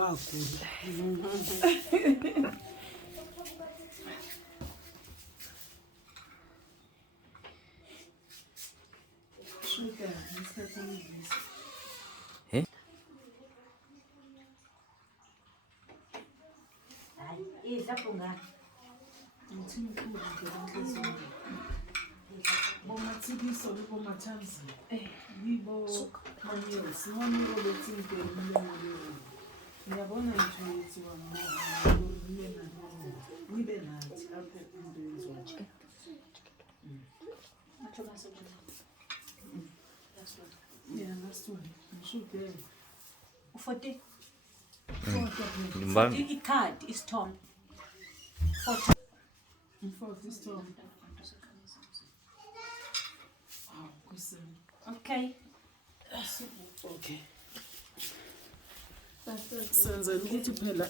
wagula. Sugar, ngisikhathi ngidlisa. Idla bunga. Ngithini ukudla ngenhliziyo. Bomathikiso bomathamzi. Yibo manyos, ngamiro bethi ngempela. Ngiyabona nje ukuthi wamama nibe nathi apho into yenziwa. Yeah, last one. Ngishudele. 40. Nimbang. Card is torn. 40. Mfowethu stop. Okay. Okay. Senze ukuthi phela